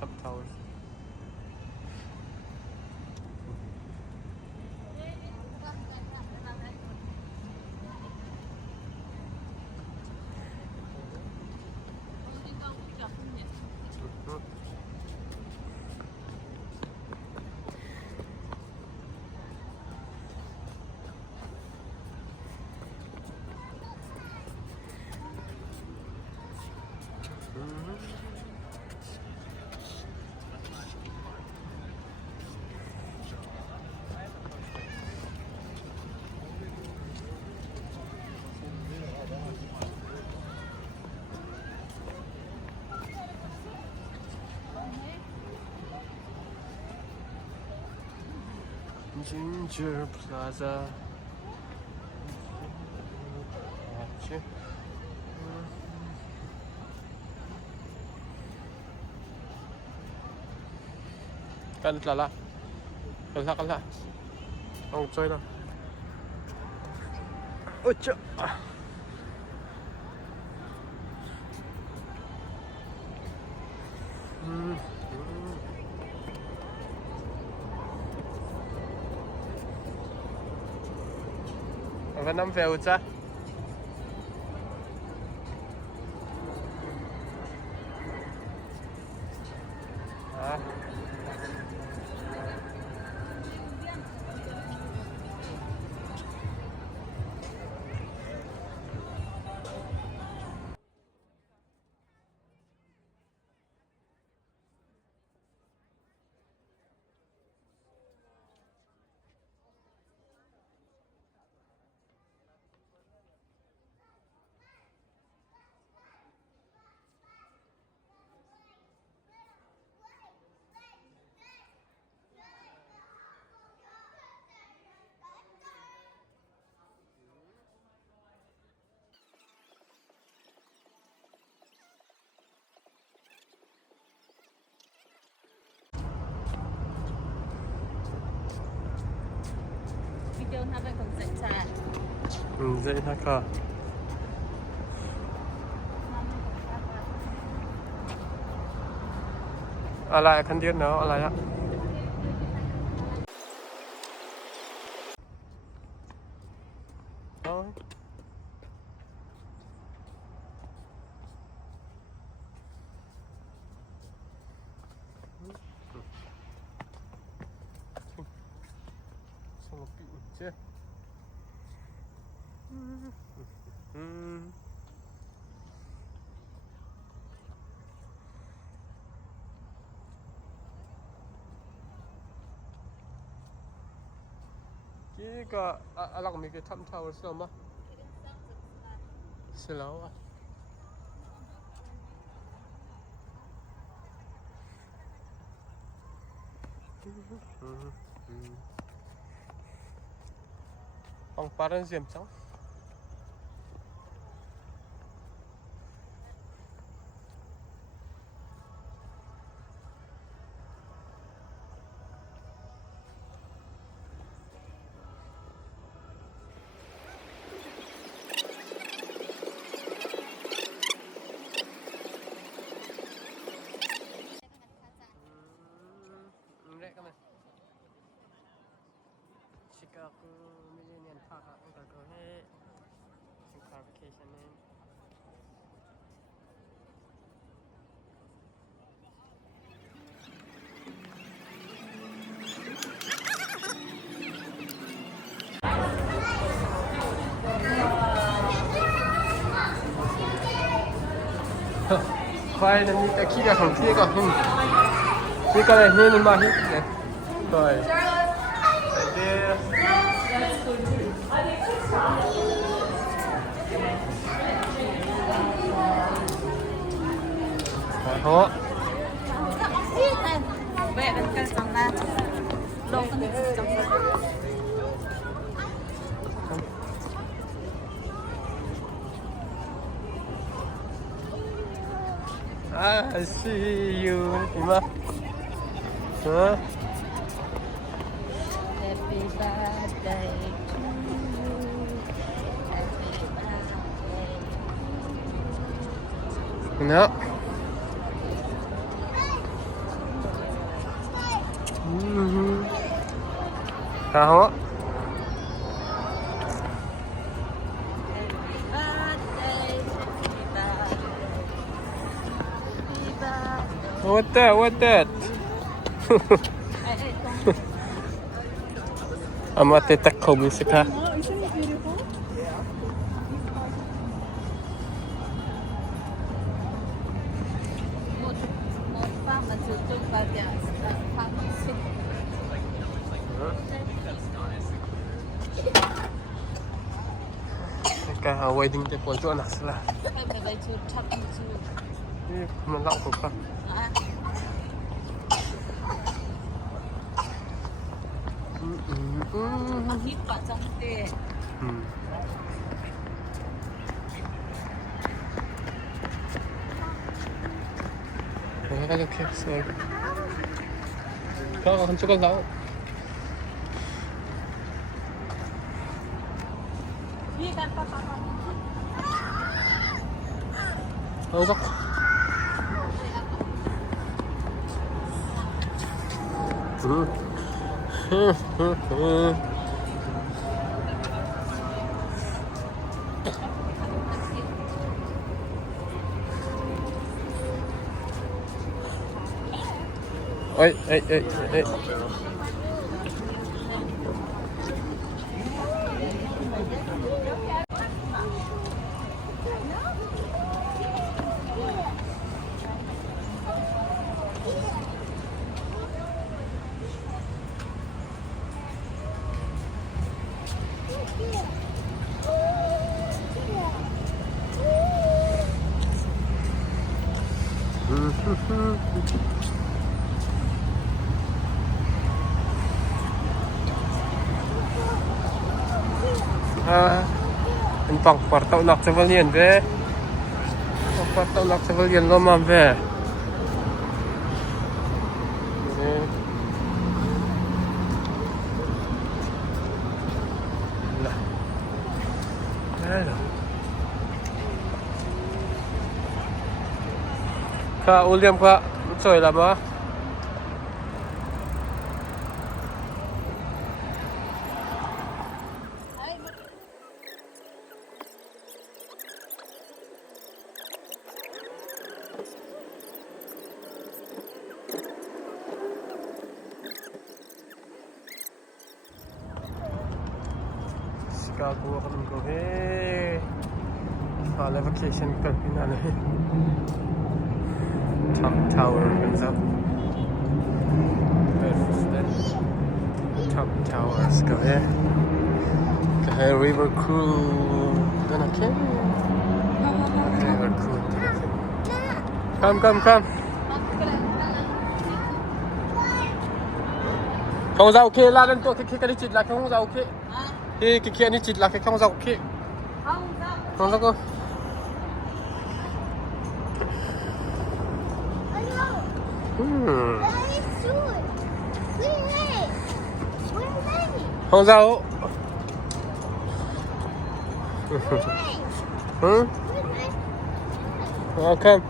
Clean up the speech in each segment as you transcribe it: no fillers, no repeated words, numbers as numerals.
Top Towers. Ginger Plaza. Kanit lala. Kala. Oh, sorry na. Ocho. Ang gandang Feutsa. We don't have a consent chat. Dễ thật cả.อะไรคันเดียวเนาะอะไรอะKika alak mi ke Top Towers lo ma Selaw Pang parang siyem chang Chicago Millennium Park ang gagawin yung clarification na yun快了，你个起个很这个很，你个来你嘛很对，对。好。Vậy là cần chẳng là đâu có được chẳng là I see you, Ima. Huh? Happy birthday to you. Happy birthday. No. Tahu? What that? What that? Amate takko bisika. Oh, isn't it beautiful? Ka wedding te pon chu anak sila. Malak ko pa. 이렇게 했어요. 가 한쪽을 나오. 어서. Ơi, ê, ê, ê. Anh bằng quả tàu nọc cho liền về quả tàu nọc cho liền lo mà về ka uliam ka choy la ba Chicago ako nung go hey fall vacation ka pinala hey Top Tower comes up. Top Towers go here. Go here, River Cruise. Gonna kill me. River Cruise. Come, come, come. Không ra ok la lên tôi cái này chít là không ra ok. Cái kia này chít là cái không ra ok. Không ra cô. Không sao. Welcome.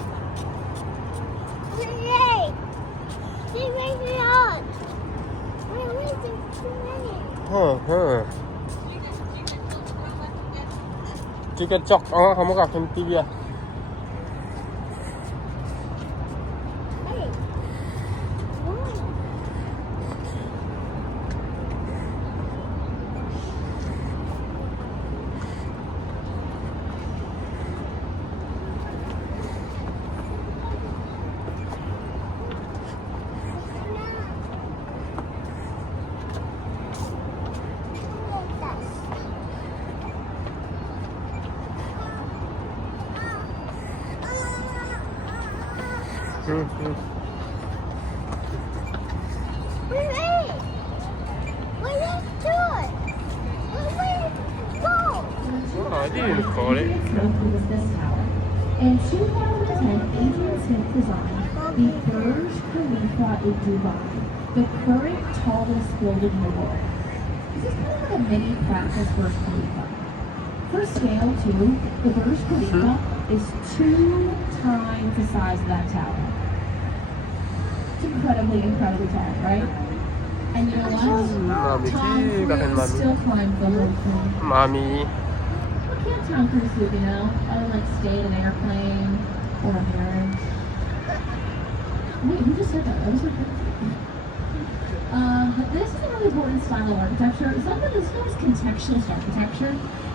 Chỉ cần chọc không có gặp thêm tivi à? I didn't call it. In 2010, Adrian Smith designed the Burj Khalifa in Dubai, the current tallest building in the world. This is kind of like a mini practice Burj Khalifa. For scale, too, the Burj Khalifa is 2 times the size of that tower. It's incredibly, incredibly tall, right? And you know what? Mommy, Tom kiga kay Cruise mommy. still climbed the whole thing. Mommy. What can't Tom Cruise do, you know? Other than like stay in an airplane or a marriage. Wait, who just said that? That was like this is a really important style of architecture. Something that's known as contextualist architecture.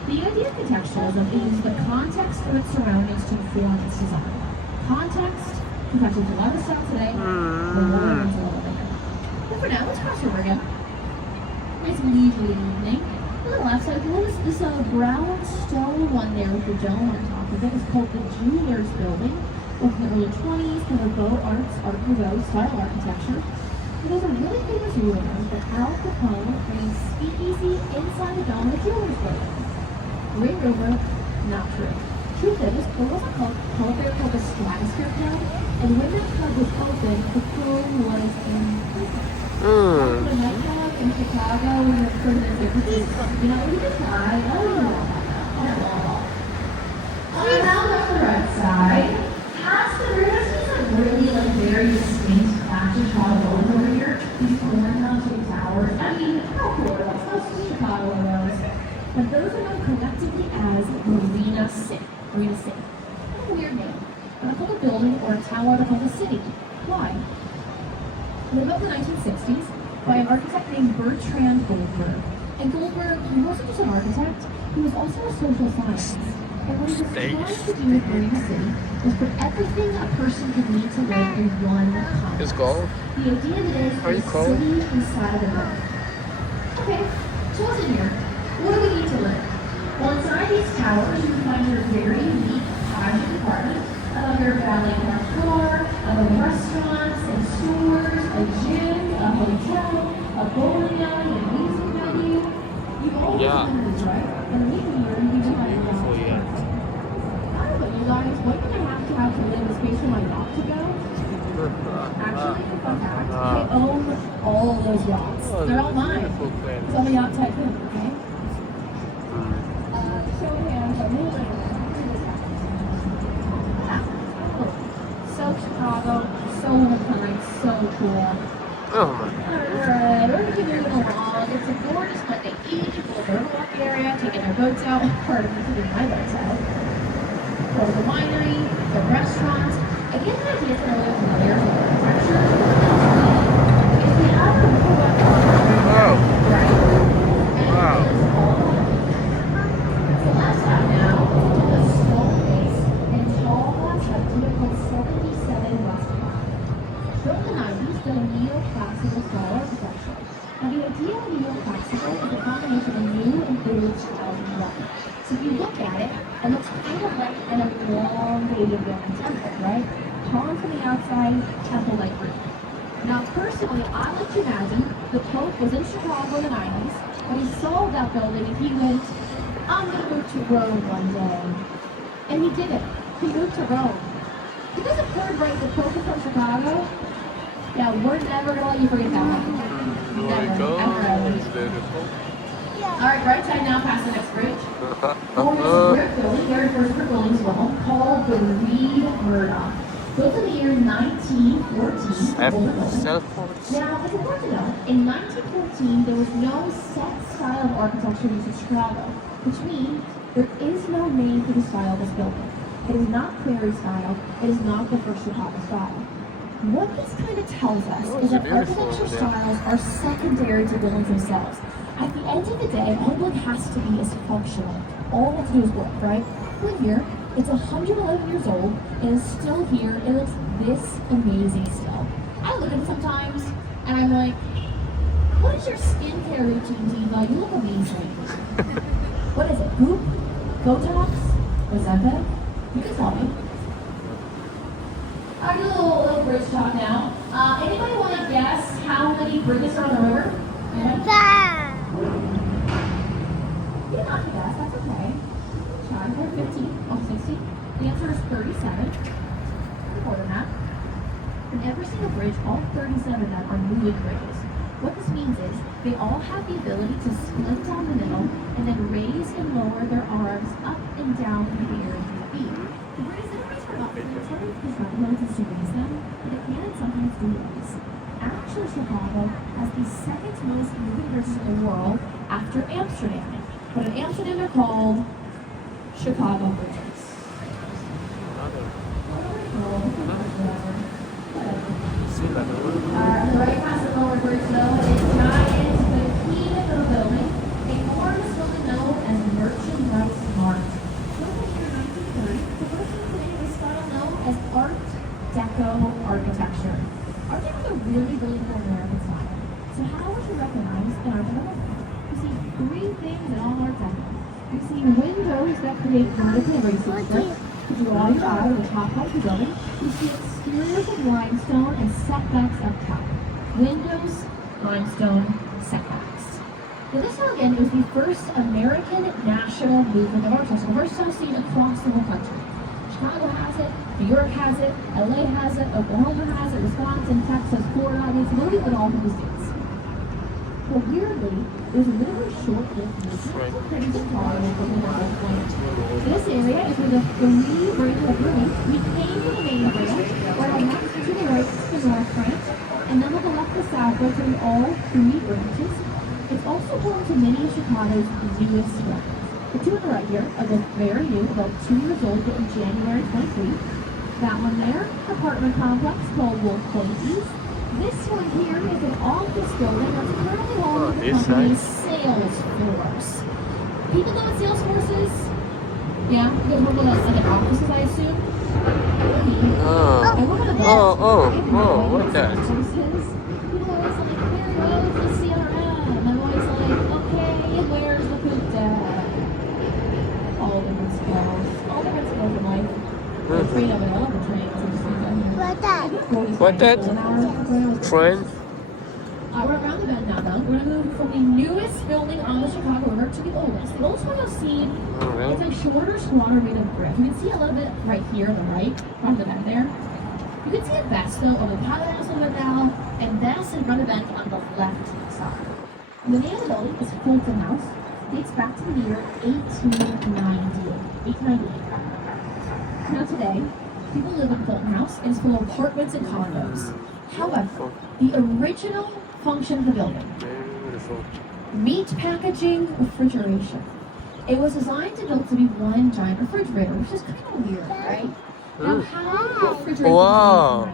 The idea of contextualism is the context of its surroundings to inform its design. Context, contextual is a lot of stuff today. The war is a little bigger. But for now, let's cross over again. Nice leisurely evening. On the left side, notice this brown stone one there with the dome on top of it is called the Jewelers Building. Built in the early 20s, kind of Beaux Arts, Art Nouveau style architecture. It has a really famous rumor that Al Capone ran a speakeasy inside the dome of the Jewelers Building. Great rumor, not true. Truth is, there was a club there called the Stratosphere Club, and when that club was open, Capone was in prison. The nightclub in Chicago, when the prison differences, you know, we just died. Oh, you know that. Now on the right side, past the rear, this is like really like very distinct classic Chicago buildings over here. These corner-mounted towers. I mean, how cool are those? How Chicago are those? But those are known collectively as Marina City. Marina City. What a weird name. But I call a building or a tower to call a city. Why? They were built in the 1960s by an architect named Bertrand Goldberg. And Goldberg, he wasn't just an architect, he was also a social scientist. And what he was trying to do with Marina City was put everything a person could need to live in one context. It's cold. The idea that is Are you a cold? city inside of a building. Okay, so what's in here? What do we need to live? Well, inside these towers, you can find your very unique private department, your valet parkour, restaurants and stores, a gym, a hotel, a bowling alley, a music venue. You all Yeah. have this, right? And maybe you're using my Beautiful, yeah. I don't know, you guys, what do I have to live in space for my yacht to go? Actually, fun fact, I own all those yachts. They're all mine. Beautiful plan. So I'm a yacht tycoon, okay? So Chicago, so kind, so cool. Oh my. Alright, we're gonna keep moving along. It's a gorgeous Monday evening, little boardwalk area, taking our boats out, part of taking my boats out. Go to the winery, the restaurant. I get an idea for a little bit layers of architecture. If you have a Wow. right? Wow. So last time now, the stone base and tall glass idea called 77 West Park. Built in the 90s, the neoclassical style architecture. Now the idea of neoclassical is a combination of new and old styles in one. So if you look at it, it looks kind of like an elongated Roman temple, right? Tall from the outside, temple-like roof. Now personally, I like to imagine the Pope was in Chicago in the 90s, when he saw that building and he went, I'm going to move to Rome one day. And he did it. He moved to Rome. You guys have heard, right, the Pope is from Chicago? Yeah, we're never going to let you forget that one. Oh my Never, God. ever. It's beautiful. Alright, right side now, past the next bridge. Oh, it's a brick building, very first brick building as well, called the Reed Murdoch. Built in the year 1914. older building. Self-ports. Now, it's important to know, in 1914, there was no set style of architecture used in Chicago, which means there is no name for the style of this building. It is not prairie style, it is not the first Chicago style. What this kind of tells us is that beautiful architecture over there. styles are secondary to buildings themselves. At the end of the day, all one has to be is functional. All we have to do is work, right? Look here, it's 111 years old, and it's still here. It looks this amazing still. I look at it sometimes, and I'm like, what is your skincare routine, Diva? You look amazing. What is it? Goop? Botox? Ozempic? You can tell me. I'll do a little bridge talk now. Anybody want to guess how many bridges are on the river? Anyone? You don't have to guess, that's okay. Try for 15, oh 60. The answer is 37. More than that. And every single bridge, all 37 of them are moving bridges. What this means is they all have the ability to split down the middle and then raise and lower their arms up and down in the air as they feet. The bridges that are raised are not military because not military to raise them, but they can sometimes do this. Actually, of Chicago as the second most moving bridges in the world after Amsterdam. But in Amsterdam, they're called Chicago bridges. The right past the lower bridge, though, is giant, the key to the building. A more is still known as Merchandise Mart. Built in 1930, the first one today was style known as Art Deco architecture. Art Deco is a really cool American style. So how would you recognize an Art Deco? You see three things in all Art Deco. You see windows that create vertical erasing strips to draw your eye to the top part of the building. You see exteriors of limestone and setbacks up top. Windows, limestone, setbacks. Now this one again was the first American national movement of architecture. The first time seen across the whole country. Chicago has it, New York has it, LA has it, Oklahoma has it, Wisconsin, Texas, Florida, it's literally in all 50 states. But weirdly, there's a bit of a short-lived movement pretty Chicago from the whole point. This area is where the three branches of meet. We came to the main branch, where the next to the right is the north branch, and then on the left the south branch are all three branches. It's also home to many of Chicago's newest buildings. The two on the right here are both very new, about 2 years old, built in January 23. That one there, apartment complex called Wolf Point East. This one here is an office building that's currently home to the company's Salesforce. People know what Salesforce is? Yeah, you guys work with us like in offices, I assume? I work on a desk. What's that? People are always like, where goes the CRM? I'm always like, okay, where's the poop deck? All different skills in life. Train of it, I love the trains. What that? Train? We're around the bend now, though. We're going to move from the newest building on the Chicago River to the oldest. The oldest one you'll see is a shorter, squatter made of brick. You can see a little bit right here on the right, front of the bend there. You can see a Vestal of the Pilot House on the now, and that's in front of the bend on the left side. And the name of the building is Fulton House. Dates back to the year 1898. Now today, people live in Fulton House, and it's full of apartments and condos. However, the original function of the building, Beautiful. meat packaging, refrigeration. It was designed to build to be one giant refrigerator, which is kind of weird, right? Now, how refrigerated Wow.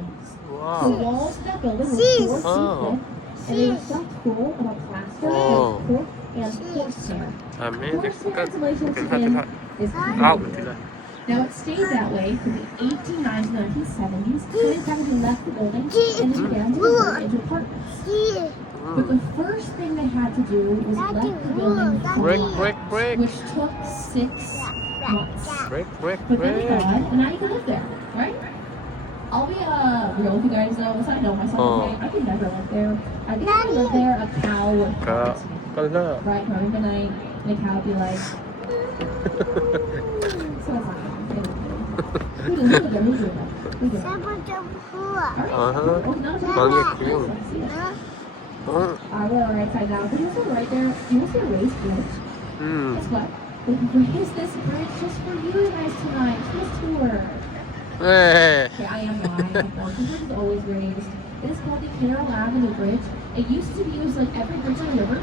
The Wow. walls of that building were 4 feet thick, and they were stuffed full of a plaster, cork, and porcelain. Amazing. Porcelain insulation skin is Out. Now it stayed that way from the 1890s to 1970s, when in fact we left the building and then began to convert into apartments. But the first thing they had to do was let the building Break. which took 6 months. Break. But then we got, and now you can live there, right? I'll be real with you guys though, as I know myself, okay? I could never live there. I think if I lived there, a cow would come to me. Right, home the night, and a cow would be like, so it's like, who does live there? Who's doing that? Who's doing that? Oh, not a Mangi cute. we're on the right side now. But you also right there, you will see a raised bridge. Guess what? They raised this bridge just for you guys tonight. This tour. Hey. Okay, I am lying. Of course, the bridge is always raised. It is called the Carroll Avenue Bridge. It used to be used like every bridge on the river,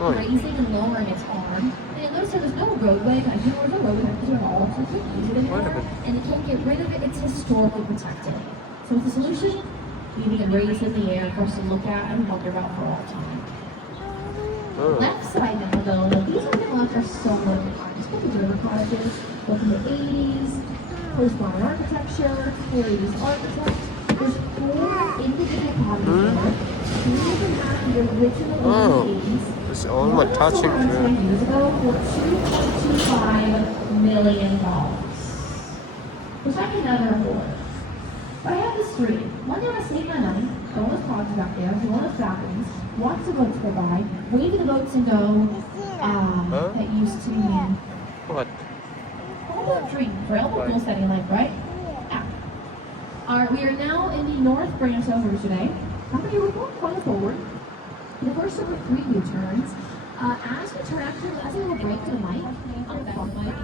raising and lowering its arm. And you'll notice that there's no roadway. Like, you know, there's no roadway because we're all so you can't use it anymore. And you can't get rid of it. It's historically protected. So what's the solution? Leaving it raised in the air for us to look at and wonder about for all time. Left side now, though, these urban lots are so much fun. It's called the river cottages. Built in the 80s. Postmodern architecture. Fair-use architect. There's 4 individual cottages there. 3 of them have the original 80s. It's all my touching One was 10 years ago for $2.25 million, which I can never afford. But I have this dream. One day I want to save my money, go on those pods back there, do all those balconies, watch the boats go by, wave to the boats and go, that used to be me. What? All that dream for elbow goal setting life, right? Yeah. Alright, we are now in the North Branch over today. Company, we're going quite forward. The first of the 3 U-turns. As we turn, actually, as we will break to the mic, on the back of the mic,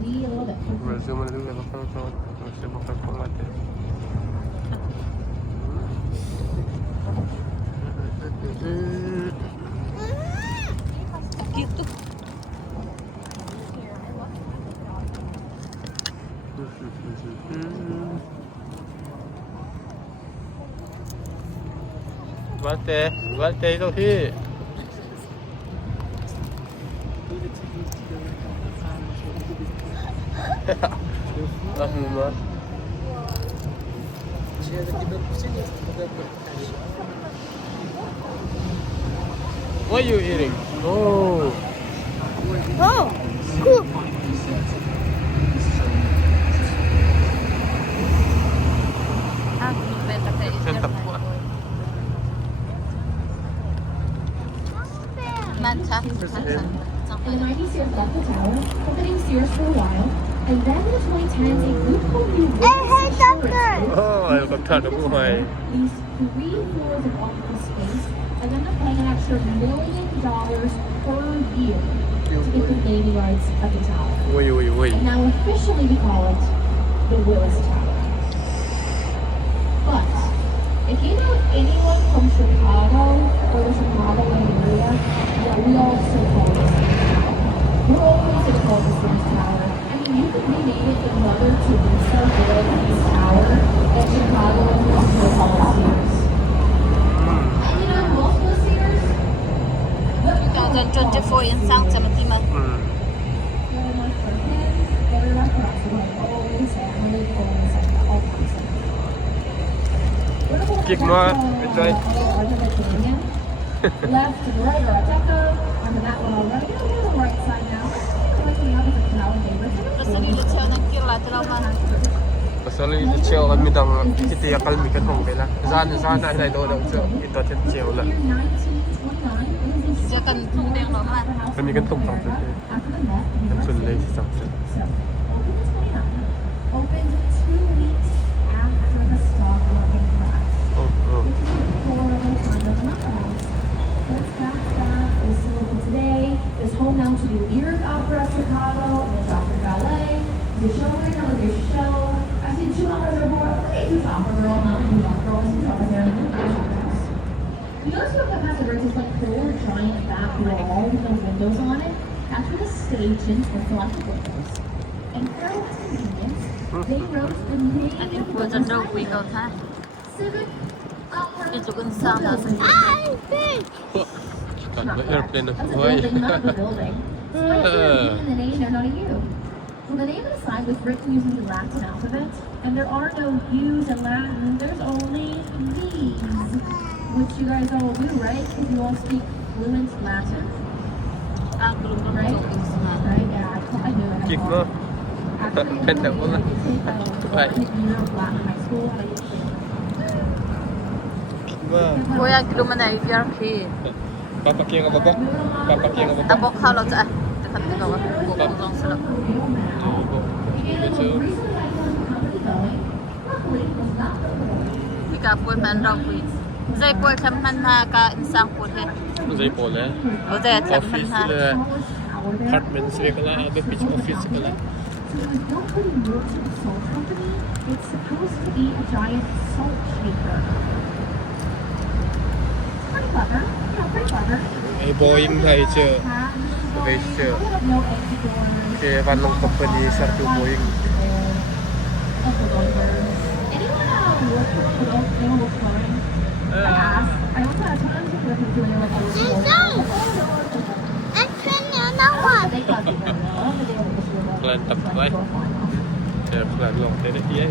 lead a little bit. Resume dulu ya, bakal Guardate Sophie Asma What are you eating? Oh Oh, cool. Matcha. In the 90s, Sears left the tower, opening Sears for a while, and then in the 2010s, a group called New Oh, helicopter đúng rồi. These 3 floors of office space, and then they're paying an extra $1 million per year to get the Navy rights at the tower. Ui. And now officially we call it the Willis Tower. But if you know anyone from Chicago or the Chicagoland area, yeah, we also call this the tower. We're always going to call this Willis Tower. I mean, you could rename it the Mother Teresa Willis Tower, and Chicago will still call it Sears. And you know, most of the Sears, 2024 yên sang cho mình tìm Kick more, enjoy. Left to the right or a deco. I'm in that one already. I'm on the right side now. Looking up at the canal and Pasali lu cho nak kira lah terlalu mana. Pasal itu chill kan midang kita yakal mikan hong bela. Zan na hinay do daw so ito tin chill la. Dia kan yang lama. Kan mikan tong tong tu. Kan sul lay si sang. Opened 2 weeks after the stock market crash. Oh. Today is home now to the Lyric Opera Chicago and the Opera Ballet. The show right now is your show. I see 2 operas are more. Hey, who's opera girl? Not who's opera girl. Who's opera there? You notice how the Casa Verde is like full giant back wall with those windows on it? That's where the stage is for selected windows. And for its convenience, they wrote the name Anh of vừa the dẫn đầu quý cầu tha. Civic Opera. Đi chụp con sao là Kan airplane na That's a buhay. building, not a building. So why is it in the name and not a U? Well, the name of the sign was written using the Latin alphabet, and there are no U's in Latin. There's only V's, which you guys all do, right? Because you all speak fluent Latin, belum right? semua. Right? Yeah, I knew it. Kick mo. Actually, Penta mo na. Right. year of Latin high school. Kick mo. Kuya kilo mana ivyar ki. Papakiyang ka ba? Papakiyang ka ba? Abok kalau tu ah. Dekat tu kau. Bukan orang selap. Ika pun mandang kui. Zai pun kempan ha ka insang pun he. Zai po le. Ozai kempan Office ha. le. Apartments le kala. Abe pitch office kala. It's supposed to be a giant salt shaker. Pretty clever. Pretty clever. Ay Boeing thay chưa? Base chưa? No exit doors. Kaya Vanlong Company sir to Boeing. Anyone work for anyone work flying? I also had tons of work doing like a they got the Plan tập vậy. Để plan lòng thế đấy ấy.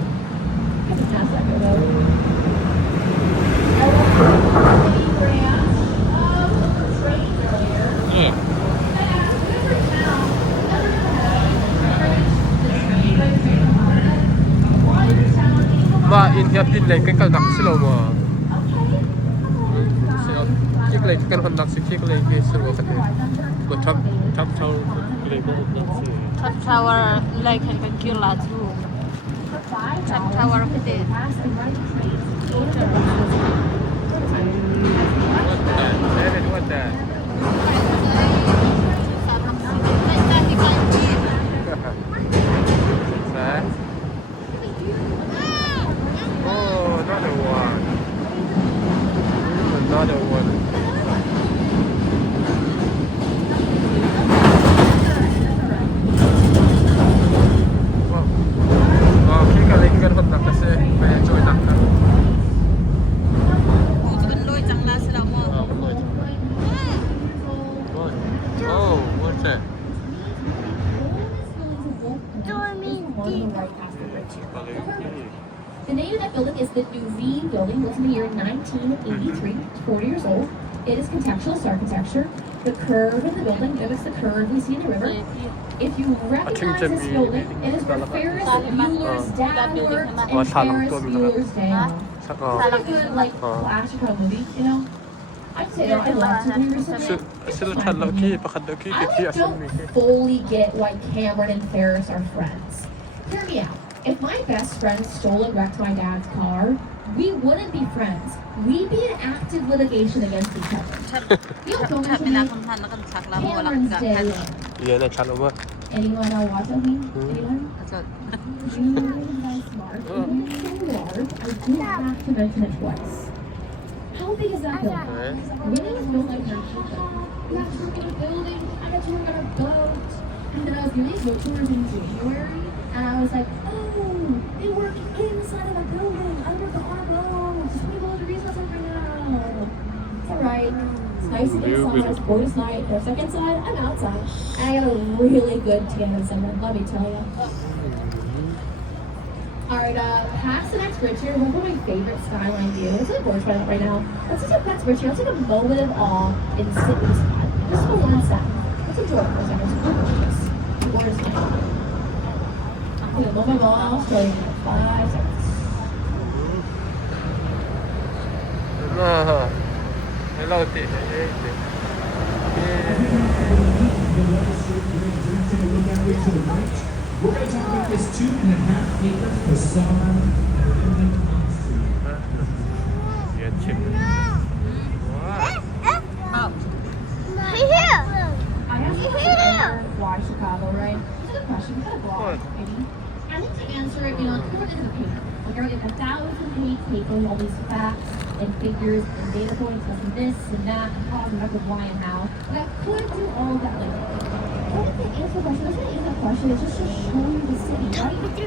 Mà in hiệp tin này cái đặc sĩ lâu mà. Cái này cái con đặc sĩ cái này cái sự cái này. Mà thắp sau cái có một đặc sĩ. Top tower like kan kira tu. Top tower kita. What that? Oh, another one. Another one. Wow. the right past the bridge here. ก็เลยที่ The name of that building is the Nuveen Building. It's in the year 1983. It's 40 years old. It is contextualist architecture. The curve in the building mimics the curve we see in the river. If you recognize this building, it is where Ferris Bueller's Dad worked and Ferris Bueller's Day Off. สักอ๋อ It's like a good, like, flash kind of movie, you know? I'd say that I watched it recently. سلطة لوكي بخد لوكي I كتير like, don't fully get why Cameron and Ferris are friends. Hear me out. If my best friend stole and wrecked my dad's car, we wouldn't be friends. We'd be in active litigation against each other. You don't ถ้า know เป็นนัก me. คำทันแล้วก็ชักแล้วหัวหลัง Cameron's จาก Day ท่าน Off. เยอะนะชัดออกมา Anyone know what I mean? Anyone? จด Really nice smart. Even so large, I do have to mention it twice. How big is that building? Really is built like that. You have to work in a building. I got to work on a boat. And then I was doing these boat tours in January, and I was like, oh, they work inside of a building under the boat. Just 20 degrees outside right now. It's alright. It's nice to get sunrise, bonus night. If I'm inside, I'm outside. And I got a really good tan in summer, let me tell you. Alright, past the next bridge here, one of my favorite skyline views. It's a gorgeous right now. Let's just take the next bridge here. Let's take a moment of awe in Sydney sky. Just for 1 second. Let's enjoy it for a second. It's gorgeous. Gorgeous night. Take a moment of awe. I'll show you in 5 seconds. น่าให้เราติเอ๊ะ We're going to talk about this 2.5 acre facade building on the street. เย็นชิมว้าว อ้าว I asked the question why Chicago, right? It's a good question. It's kind of broad, maybe. I think to answer it, what is a paper? Like, you're like 1,000-page paper with all these facts and figures and data points and this and that and cause and record why and how. But I could do all of that later. What if they answer the question? I was going to answer the question. It's just to show you the city, right? Look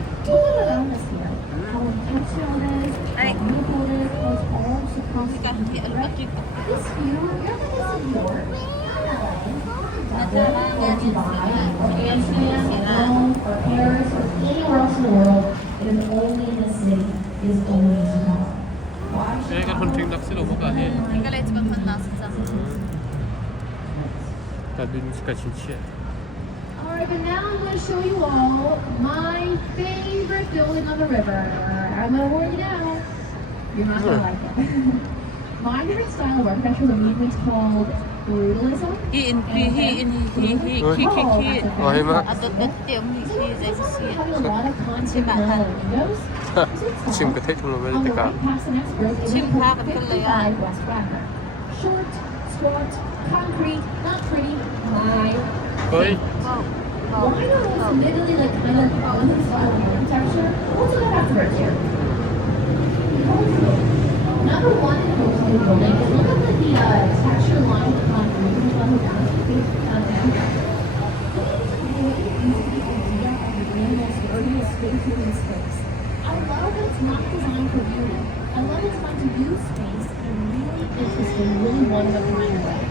around us here. How intentional it is, how beautiful it is, how it's all across the country, right? This view, you're not going to see New York, not LA, or Dubai, or Amsterdam, or Rome, or Paris, or anywhere else in the world. It is only in this city. It is only in Chicago. Why 여기가 Chicago? 콘팅 낚시로 뭐가 해 그러니까 지금 만나 진짜. 나빈스가 진치해 Alright, but now I'm going to show you all my favorite building on the river. I'm going to warn you now. You're not going to like it. My favorite style of architecture is a movement called brutalism. He 와 해마 어떤 때문에 이제 Having a lot of content in the windows. 지금 그 테이블로 왜 On the 될까 right past the next bridge is 지금 다 그렇게 55 West Radnor. Short, squat, concrete, not pretty, my 거의 Why not this admittedly like kind of fun style of architecture? What's it afterwards here? Number one in coastal building is look at the texture line of the concrete and level down to the content. I love that it's not designed for beauty. I love it's designed to use space in a really interesting, really one-of-a-kind way.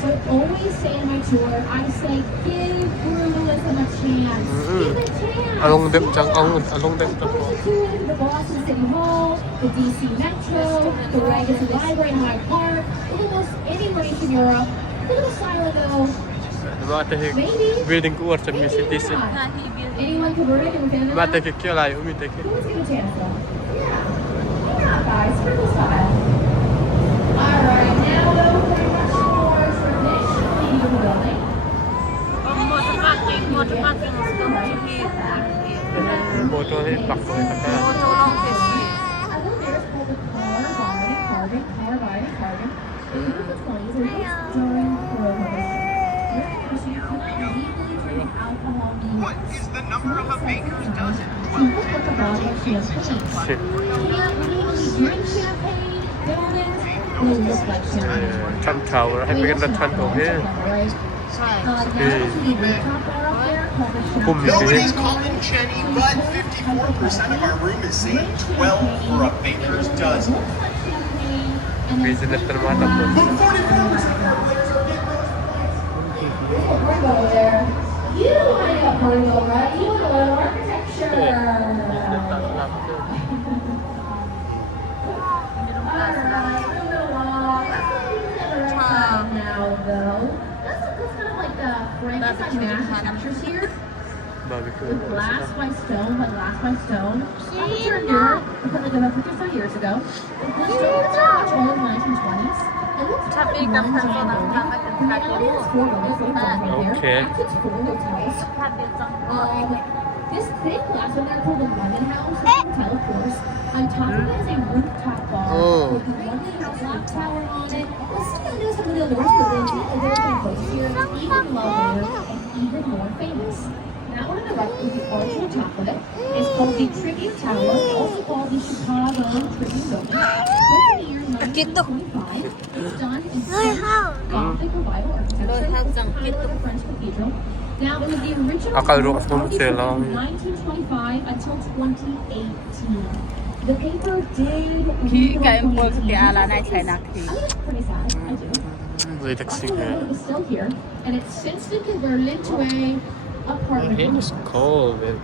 So I always say in my tour, I say, give brutalism a chance. Give it a chance. 알롱댐장 Yeah. 알롱댐장 Of course, the tours to the Boston City Hall, the DC Metro, the Legacy Library in Hyde Park, look at almost any place in Europe. Look at the Stylo. 마트 Maybe. 빌딩 꾸어 좀 미시티스 Maybe not. 나 히비에 Anyone converted in Canada? 마트 그 끼어라요 우미 되게 Let's give it a chance though. Yeah. Why not, guys? Sprinkle style. Alright, now though, very much more traditionally in the building. 모tor에 바꿔야 할까 And then there's called the car by Carvin. The year of the 20s, and it's during Prohibition. So you cannot legally drink alcohol in the What US. is the number of a baker's dozen? So you look like a bottle of champagne. You can't legally drink champagne, donuts, and it looks like champagne. 참차오를 해보겠다 찬동해 Nobody's calling Jenny, but 54% of our room is saying 12 for a baker's dozen. 비즈니스 들어가다 보 But 44% of our players are getting Virgo there. You want to get Virgo, right? You want to learn architecture. rank by mass structures here. บาร์บีคิว With glass by stone, by glass by stone. After here, like about 55 years ago, the stone was much older than the 1920s. It looks like one giant building. The reality is 4 buildings right there. Okay. Actually, it's 4 hotels. This big glass one there called the Lemon House is a hotel, of course. On top of it is a rooftop bar with a lovely clock tower on it. Let's take a look at some of the other rooms, but there's very close here. It's even lovelier and even more famous. That one on the right with the arch on top of it is called the Tribune Tower, also called the Chicago Tribune Building. Built in the year 1925, it's done in Gothic revival architecture with the kind of a French cathedral. Now, it was the original Akala ko from kasi lang. 1925 until 2018. The paper did. Pretty sad. I do. เลยแท็กซี่ไง It was still here, and it's since been converted into a apartment. It is cold man.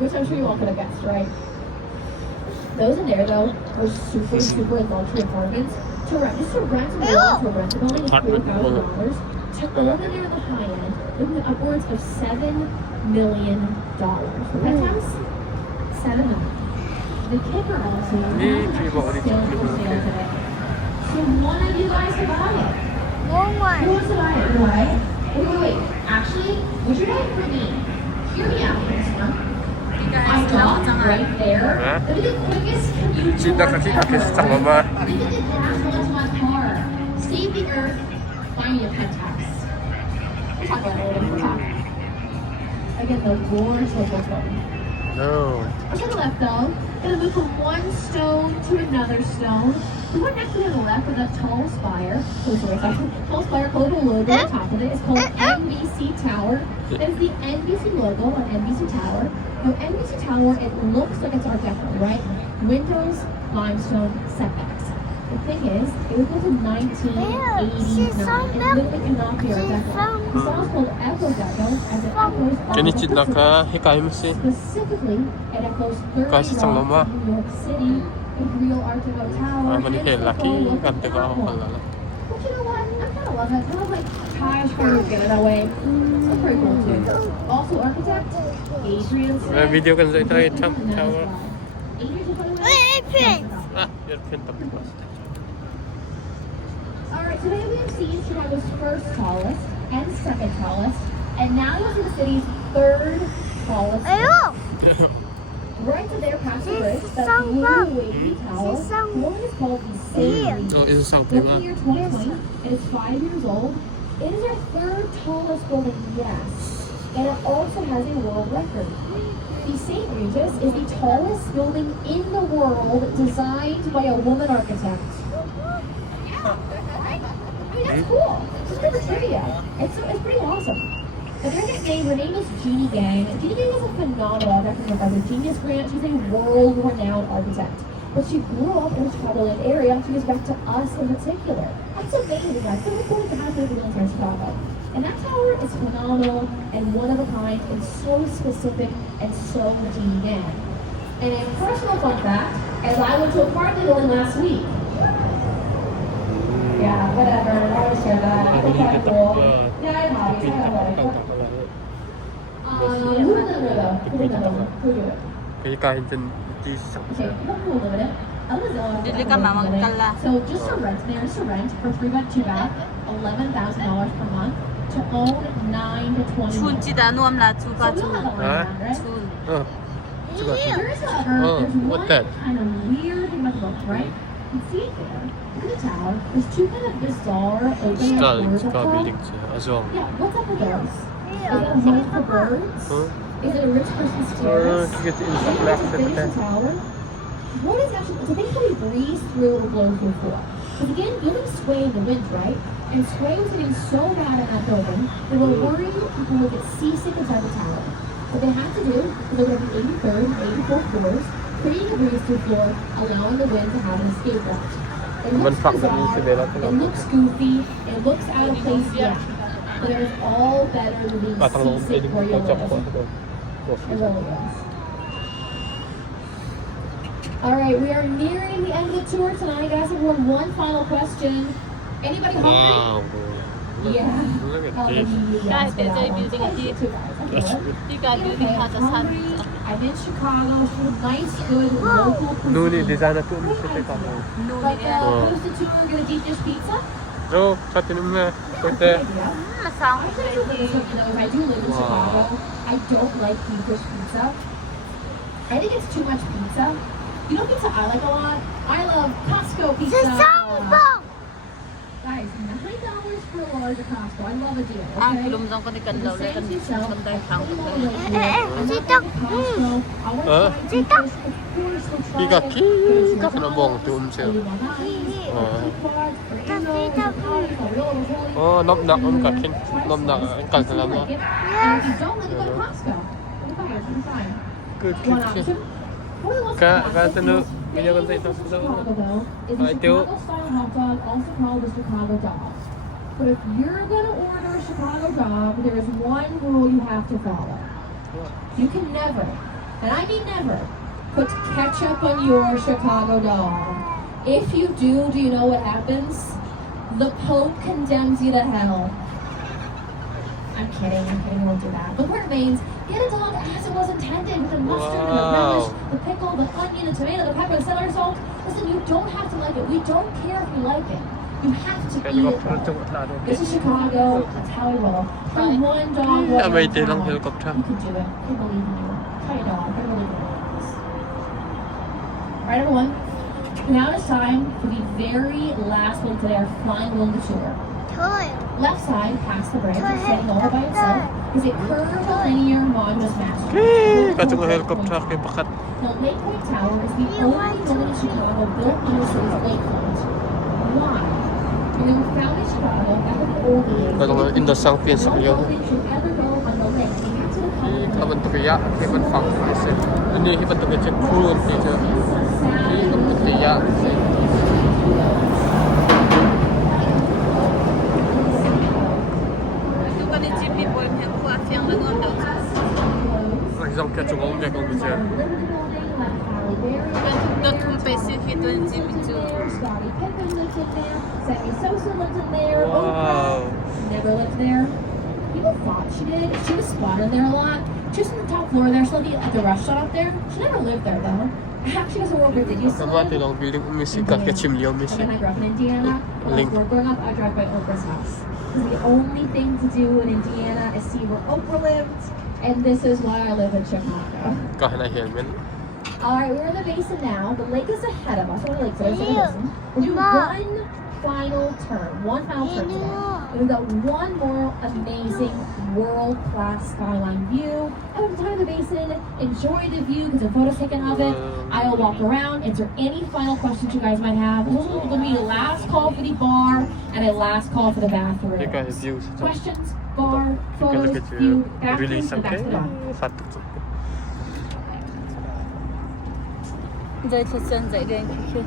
Which I'm sure you all could have guessed, right? Those in there, though, are super luxury apartments. To rent, just to rent a building, to rent a building is $3,000. To own it near the high end, looking at upwards of $7 million. Penthouse, $7 million. The kicker also is still for sale today. So one of you guys could buy it. Who wants to buy it? Right? Wait. Actually, would you buy it for me? Hear me out this one. I got right there. Huh? That'd be the quickest commute to Cinta work kasi ever. kasi sa mama. We could get gas into my car. Save the earth. Buy me a penthouse. We'll talk about it later. We'll talk. Again, the gorgeous local phone. No. To the left though, gonna move from one stone to another stone. The one next to the left with that tall spire, tall spire called a logo on top of it is called NBC Tower. That is the NBC logo on NBC Tower. Now NBC Tower, it looks like it's Art Deco, right? Windows, limestone, setbacks. The thing is, it was built in 1989. It literally cannot be Art Deco. The song is called Echo Deco, as it echoes all Kani over chit the na city. ka hikay mo si. Specifically, it echoes 30 Kasi sa blocks mama. of New York City, with real Art Deco Tower, Ah, Manihel, laki. Ganda ka ako pala. But you know what? I kind of love it. Kind of like Taj Mahal get it that way. It's pretty cool too. Also, architect Adrian May Smith. video kan sa ito ay Trump Tower. Adrian's by the way. Ah, you're pin tapos. Alright, today we have seen Chicago's first tallest and second tallest, and now you'll see the city's third tallest. Right to there, past the bridge, that blue wavy tower. The one is called the Save. Oh, isa sa Built in the year 2020, and it's 5 years old. It is our third tallest building, yes, and it also has a world record. The St. Regis is the tallest building in the world designed by a woman architect. I mean, that's cool. Just for trivia. It's pretty awesome. But her name is Jeannie Gang. Jeannie Gang is a phenomenal architect from the Genius Grant. She's a world-renowned architect. But she grew up in the Chicagoland area. She gives back to us in particular. That's amazing, guys. So important to have her buildings in Chicago. And that tower is phenomenal and one of a kind and so specific and so Jeannie Gang. And a personal fun fact, as I went to a party building last week. Yeah, whatever. I always share that. I think that's cool. Yeah, I have. I have like. Who did that with? Who did it? Kaya kain dyan cheese sa Okay, who did it? Dili ka mamagkala. So just to rent, there's to rent for 3 bed 2 bath, $11,000 per month to own 9 to 20. ชุนจิตานุ่มละจู So กา we จู don't have the land, right? ชุน Oh. Sige. There's Oh, there's what one that? kind of weird thing about the book, right? You see it there. Look at the tower. There's 2 kind of bizarre open Star, doors up star top. building siya. Aswang. Yeah, what's up with those? Is it a home for birds? Huh? Is it a rich person's Oh, terrace? sige, Is in sa it black a sa finished tower? What is actually, it's a thing that we breeze through or blow through for. Because again, buildings sway in the wind, right? And sway was getting so bad in that building, they were worried people would get seasick inside the tower. What they had to do was open up the 83rd and 84th floors, creating a breeze through floor, allowing the wind to have an escape route. It looks bizarre, it looks goofy, it looks out of place, yeah. But it was all better than being seasick where you live. It really is. Alright, we are nearing the end of the tour tonight, guys. Everyone, one final question. Anybody hungry? Wow. Yeah. Look at Oh, this. Guys, they're building a heat. That's You guys building has a sun. I'm in Chicago. It's a nice, good local cuisine. 눈이 디자인을 또 밑에 가고. No, Like yeah. close to we're gonna eat this pizza. 저 같은 그때 Sound I do live in Wow. Chicago. I don't like Peter's pizza. I think it's too much pizza. You know pizza I like a lot? I love Costco pizza. Guys, $9 for a large at Costco. I love a deal. Ang Okay? kilom dong ko ni Kandao na kan kanday hang ko. 이가 키가 그런 봉 둠세요. 넘나 kin 넘나 깔깔라마. Good kid. Ka tanu minyakan sa ito sa I do. Also called the Chicago dog. But if you're gonna order a Chicago dog, there is one rule you have to follow. You can never, and I mean never, put ketchup on your Chicago dog. If you do you know what happens? The Pope condemns you to hell. I'm kidding, I won't do that. But what it means, get a dog as it was intended with the mustard and the relish, the pickle, the onion, the tomato, the pepper, the celery salt. Listen, you don't have to like it. We don't care if you like it. You have to eat it. This is Chicago. That's how we roll. Try one dog. Yeah, one wait, dog. lang helicopter. You can do it. I believe in you. Try a dog. I really believe in this. Alright, everyone. Now it's time for the very last one today, our flying along the shore. Left side, past the bridge, standing all by itself, is a curvilinear monument masterpiece. Katong helicopter kay bakat. Now, Lake Point Tower is the only building in Chicago built on the city's lakefront. Why? When they were founded in Chicago back in the old days, Katong indasang pian sa no kayo. building should ever go on the lake. They had to accommodate Kaban to kaya kiban fang kasi. Ini hiban to kaya kurun dito. Ini kaban to kaya. Du kan ni Jimmy boy med på att jag lägger undan. Isang katong ang mek ang bisa. Don't compare hit when Jimmy too. Scottie Pippen lived in there. Sammy Sosa lived in there. Wow. Never lived there. People thought she did. She was spotted there a lot. She was on the top floor there, so the restaurant up there. She never lived there though. Actually, was a world where did you still Kamati live? lang building umisi ka kachimliyo misi. When I grew up in Indiana, when I Link. was growing up, I drove by Oprah's house. Because the only thing to do in Indiana is see where Oprah lived, and this is why I live in Chicago. Kahit na helmet. Alright, we're in the basin now. The lake is ahead of us. What lake is the basin? We'll do one final turn today. We've got one more amazing world-class skyline view. Have a time in the basin, enjoy the view, get some photos taken of it. I'll walk around, answer any final questions you guys might have. This is going to be a last call for the bar and a last call for the bathroom. Ika views. Questions, bar, Ika photos, look at view, you. bathroom, Release and ang back to the bar. Satu. Dạy cho chân dạy đến khi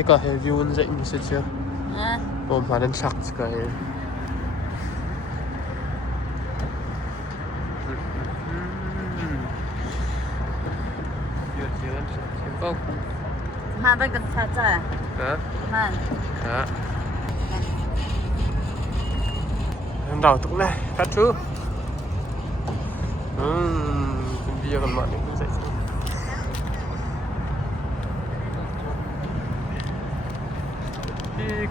Ika view ang sa imisi siya. à Madan sak sekali. Jalan simpel. mà đang cần phá trả Hả? mà Hả? Em đầu tụng này, cắt thứ. Bia còn mặn cũng dậy.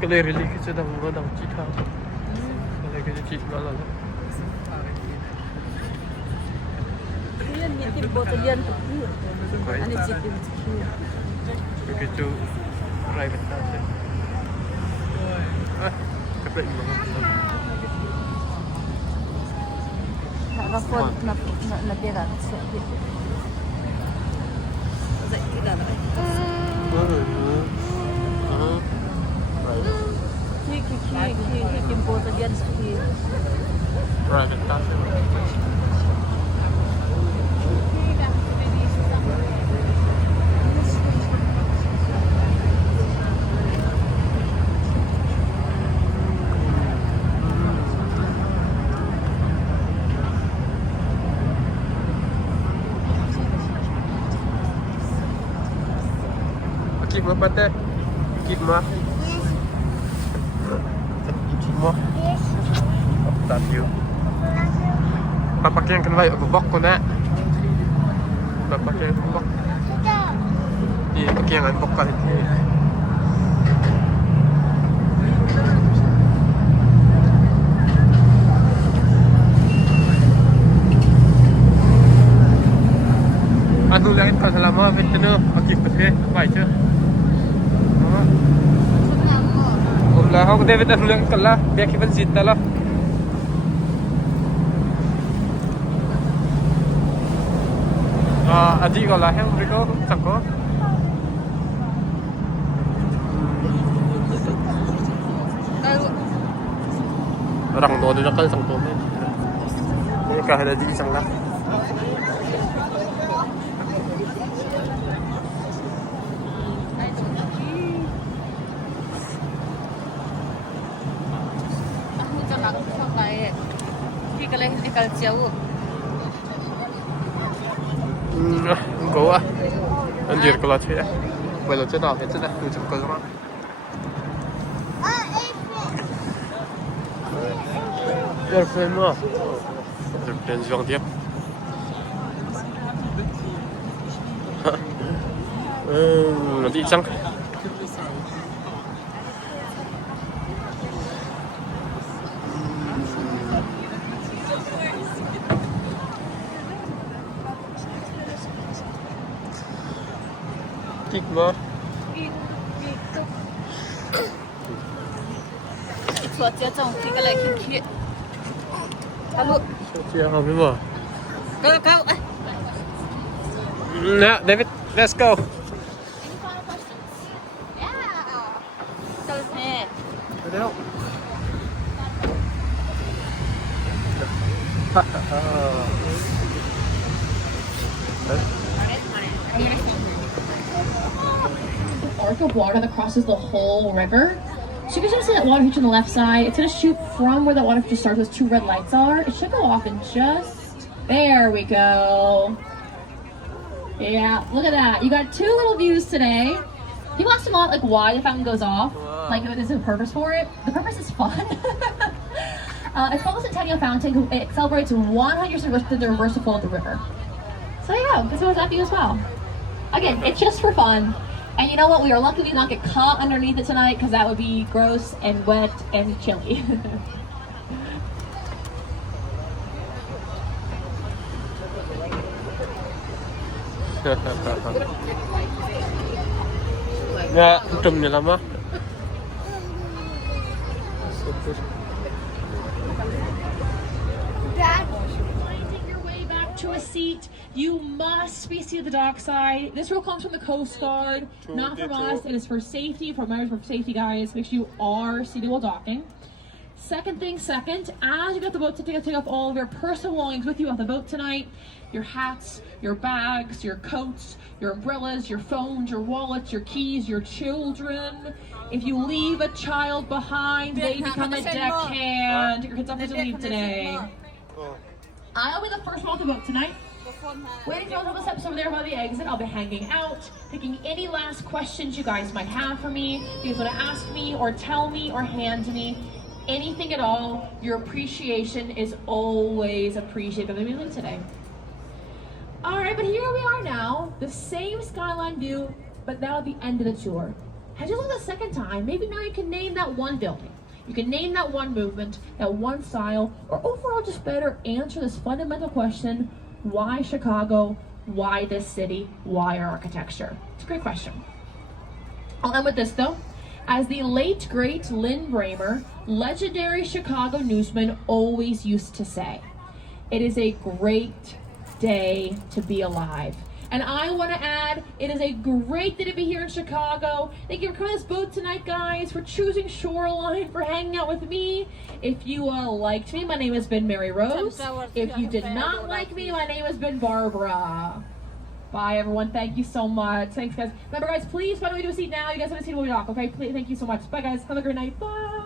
Cái này really cái đồng nó đồng chi thao. Cái này cái chi nó là Yan meeting po sa yan to ano chicken begitu private natin. Kapag mo. Nakapod na tira sa dạy cái đó khi kim po sa yan khi Private natin. Keep mo pate. Keep mo. Keep mo. Yes. that view. Papakyan kan bay bok ko na. Papakyan bok. Di pakyan an bok ka hindi. Anu langit kan selama betul aktif betul baik je. Lah, aku David dah ulang kelah, biar kita zita lah. Adik kau lah yang mereka cakap. Orang tua tu nakal sang tua ni. Ini kah ada di sang lah. Jauh. Go ah. Anjir kalau cakap. Boleh cakap apa cakap tu cakap orang. Airplane mah. Airplane jual dia. Nanti cang. Tik ba? Chuột chia trồng thì cái này khinh khịa. Kamu. Chia apa mah? Kau. Nah, David, let's go. Kau nè. Đâu? Arc of water that crosses the whole river. So you can just see that water feature on the left side. It's going to shoot from where that water feature starts, those two red lights are. It should go off in just... There we go. Yeah, look at that. You got 2 little views today. People ask a lot like why the fountain goes off. Like there's a purpose for it. The purpose is fun. It's called the Centennial Fountain. It celebrates 100 years of the reversal flow of the river. So yeah, this was that view as well. Again, it's just for fun. And you know what? We are lucky we did not get caught underneath it tonight because that would be gross and wet and chilly. Ya, udah lama. To a seat, you must be seated at the dockside. This rule comes from the Coast Guard, not from us. It is for safety, for members for safety, guys. Make sure you are seated while docking. Second thing second, as you get the boat to take off all of your personal belongings with you off the boat tonight. Your hats, your bags, your coats, your umbrellas, your phones, your wallets, your keys, your children. If you leave a child behind, they become a deckhand. Your kids have to leave today. I'll be the first one off the boat tonight. Waiting for all the steps over there by the exit. I'll be hanging out, taking any last questions you guys might have for me. If you guys want to ask me or tell me or hand me anything at all, your appreciation is always appreciated. Let me leave today. All right, but here we are now, the same skyline view, but now at the end of the tour. As you look the second time, maybe now you can name that one building. You can name that one movement, that one style, or overall just better answer this fundamental question: why Chicago? Why this city? Why our architecture? It's a great question. I'll end with this though. As the late great Lynn Bramer, legendary Chicago newsman, always used to say, it is a great day to be alive. And I want to add, it is a great day to be here in Chicago. Thank you for coming on this boat tonight, guys, for choosing Shoreline, for hanging out with me. If you liked me, my name has been Mary Rose. If you did not like me, my name has been Barbara. Bye, everyone. Thank you so much. Thanks, guys. Remember, guys, please, why don't we do a seat now? You guys have a seat when we talk, okay? Please, thank you so much. Bye, guys. Have a great night. Bye.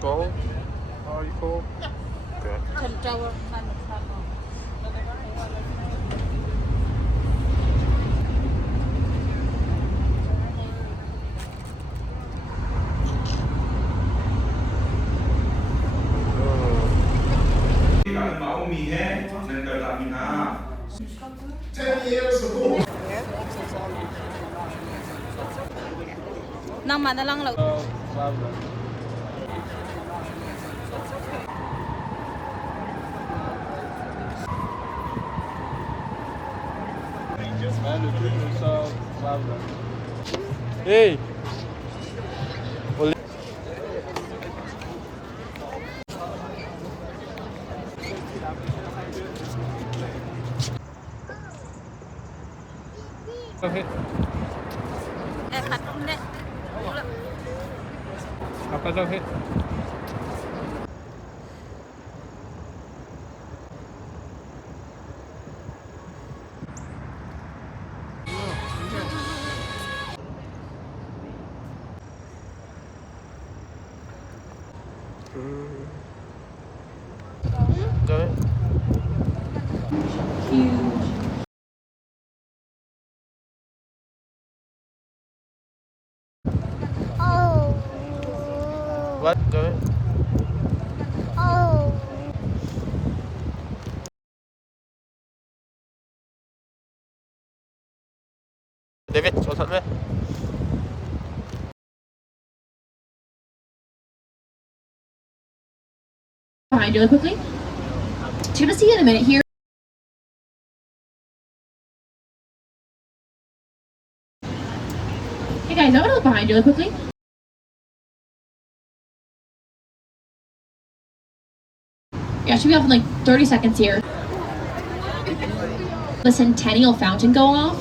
Go. How are you cool? Yeah. Tower. Nama na lang. No problem. Man, le truc nous sort grave. Hey! Okay. Kat hindi. Apa daw hit? Daw hit? Huge. What? Daw hit? David, what's up there? Behind you really quickly. You're gonna see it in a minute here. Hey guys, I'm gonna look behind you really quickly. Yeah, should be off in like 30 seconds here. The Centennial Fountain go off.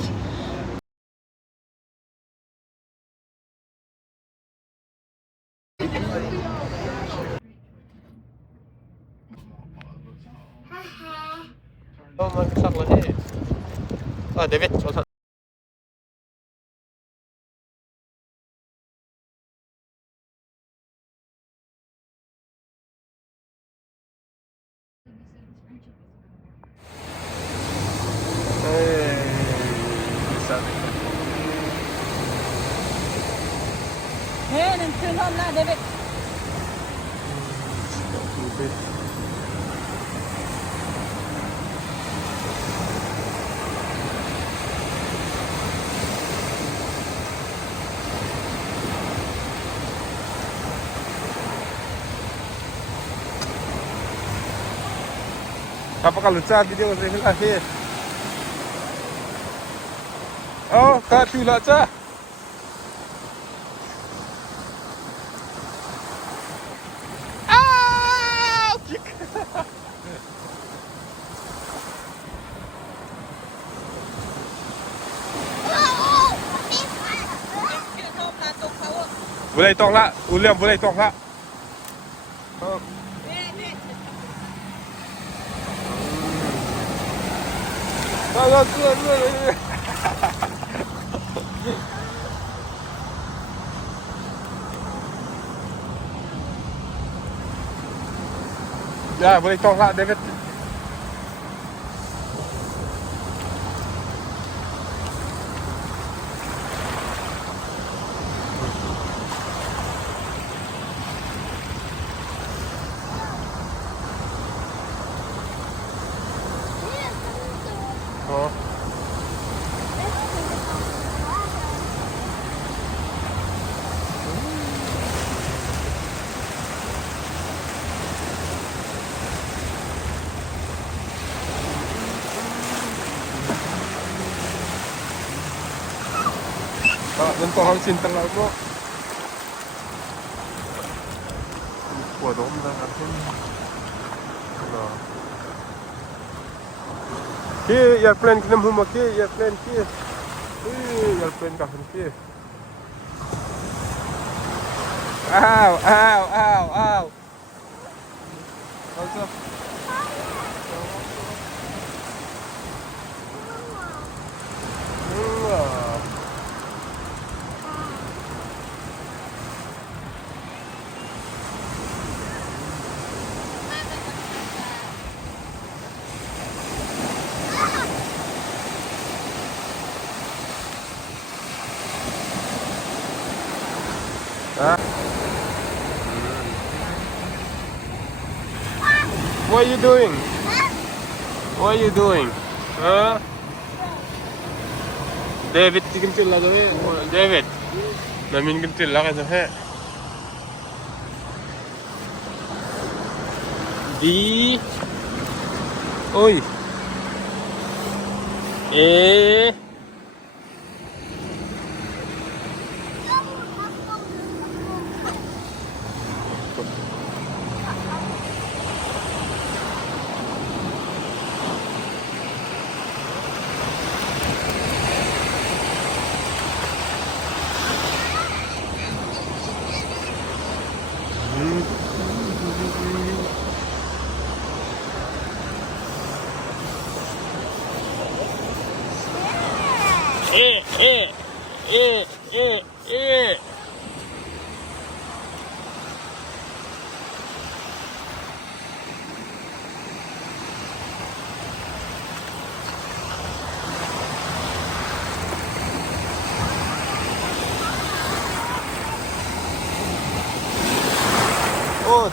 Oh, man ka sakla hit. Oh, David, what's up? Hey, sabi ko. Hey, nagsunon na, David. Tubig. Apakalutsad video sa akhir. Oh, kak pula cha. Ah! Kick. Boleh tong lah, William boleh tong lah. Oh. Ya, boleh tong lah, David. Oh. Nonton hang sinter lah bro. Quả đó mình đang ăn thêm. Kia airplane kinam huma kia airplane kia. Airplane ka hun kia. Ow, ow, ow, ow. What's up? Huh? What are you doing? What are you doing? Huh? David, chicken chilla David. Namin gantil lang ano he. Di. Oi. Ot.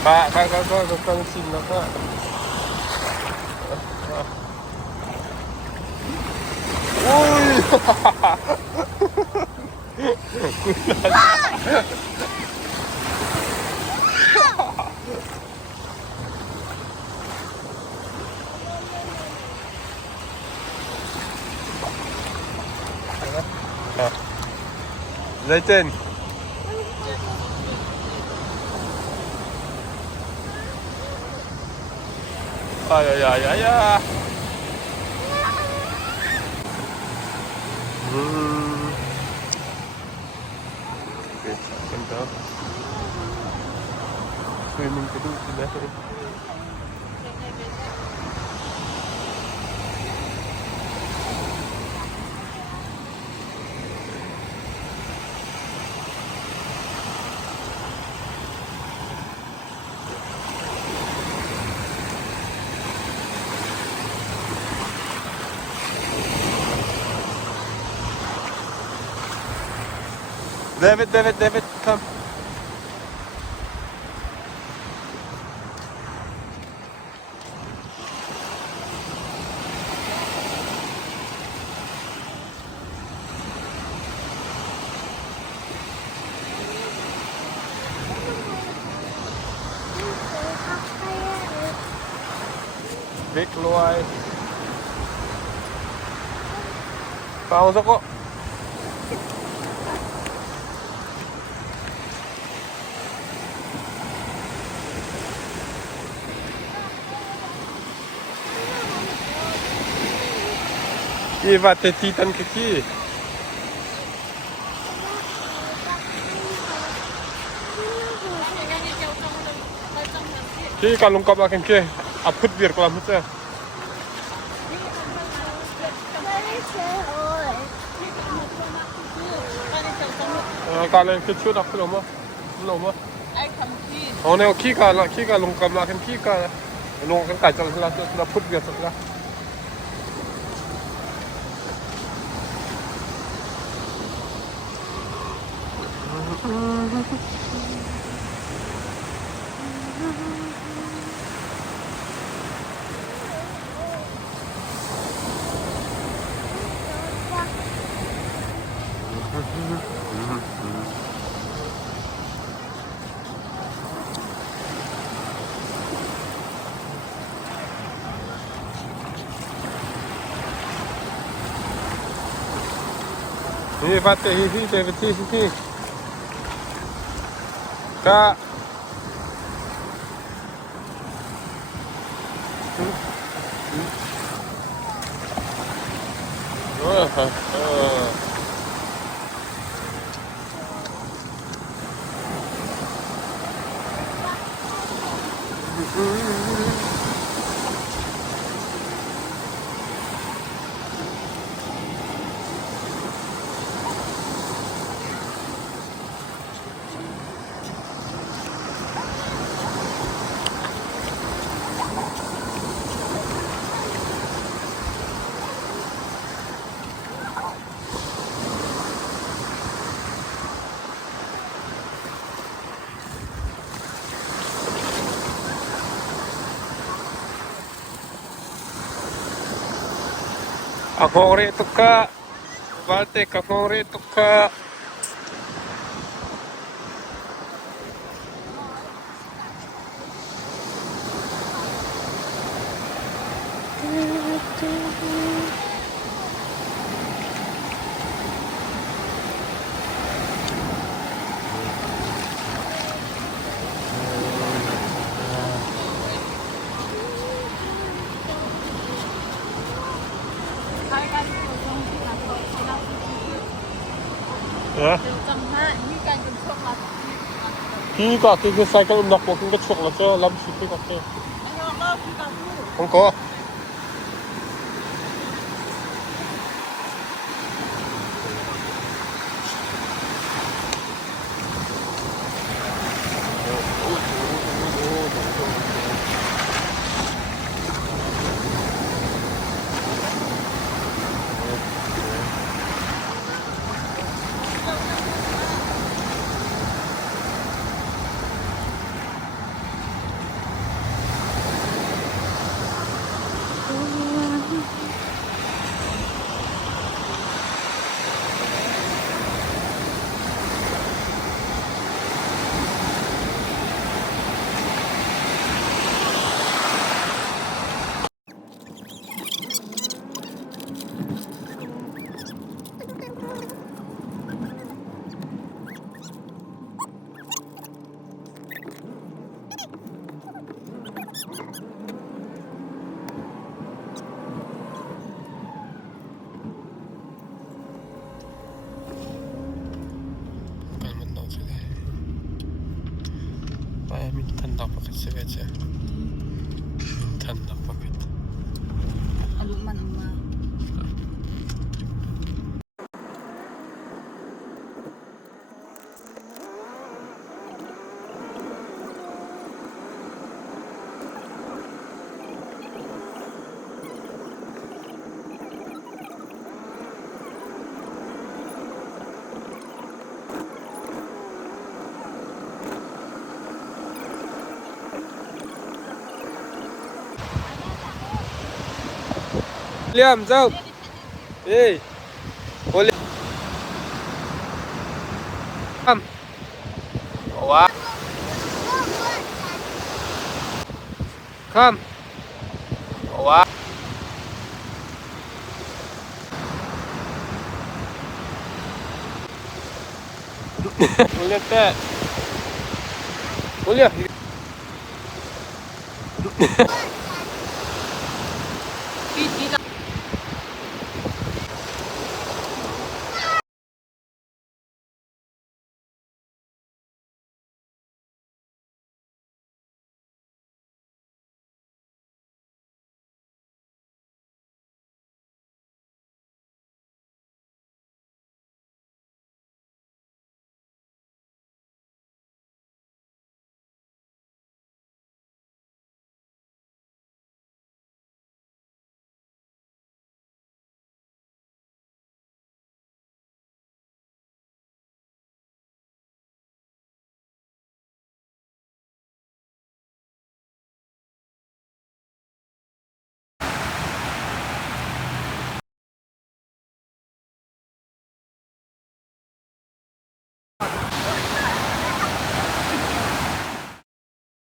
Pak kau sini lah Pak. Zaitun. Ya. Oke, mantap. Swimming kedua sudah. David, come. Big keluar. Kau masuk kok. Iva tetitan kaki. Ki kalau kau makan ke, aput biar kolam itu. Kalau yang kecil aku lama. Oh, ni kika longkap makan kika. Longkap kacang sudah put biar setelah. Ini patah hihi hihi. Kak. Ako rito ka. Baltic, ako rito ka. Hả? Khi có cái cycle nọc của cái chuột là cho làm gì cái gì? Không có. Mintan paket segaja. Mintan paket. Aluman amma. William, jump. Hey. William. Come. Wow. Come. Wow. William, that. William.